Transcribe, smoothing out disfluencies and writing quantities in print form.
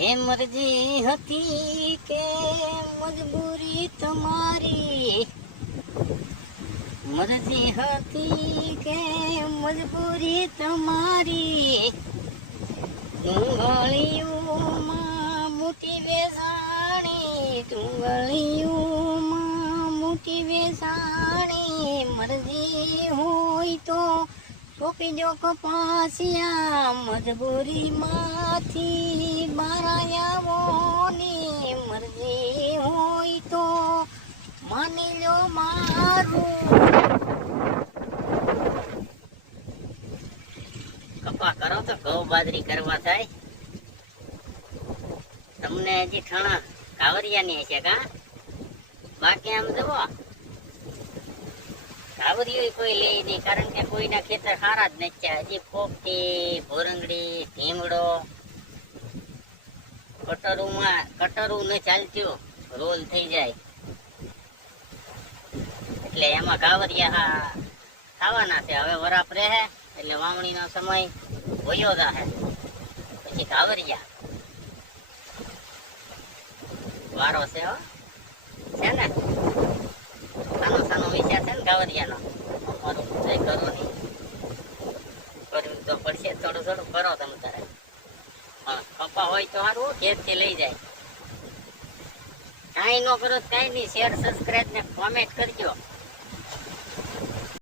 હે મરજી હતી કે મજબૂરી તમારી, મરજી હતી કે મજબૂરી તમારી, ડુંગળીઓમાં મોટી વેસાણી, ડુંગળીઓમાં મોટી વેસાણી, મરજી હોય તો સોંપી જો કપાસિયા, મજબૂરી માંથી બારાયાઓની, મરજી હોય તો માની લો મારું. કપા કરો તો ઘઉં બાજરી કરવા થાય. તમને હજી ઠણા કાવરિયાની હશે કા? બાકી આમ જવો કાવરિયો કોઈ લે નહીં, કારણ કે કોઈના ખેતર સારા જ નથી. હજી પોપટી, ભોરંગડી, ભીમડો, કટરું ન ચાલતું, રોલ થઈ જાય એટલે એમાં કાવરિયા ખાવાના છે. હવે વરાપ રહે એટલે વાવણીનો સમય વયો જાહે, પછી કાવરિયા વારો છે. હો છે ને, સાનો વિચાર છે ને કાવરિયાનો. અમારું કઈ કરો નહીં, કરવું તો પડશે. થોડું કરો તમે તારે. પણ કપા હોય તો સારું, ખેતથી લઈ જાય. કાંઈ ન કરો તો કાંઈ નહીં, શેર સબસ્ક્રાઈબ ને કોમેન્ટ કરજો.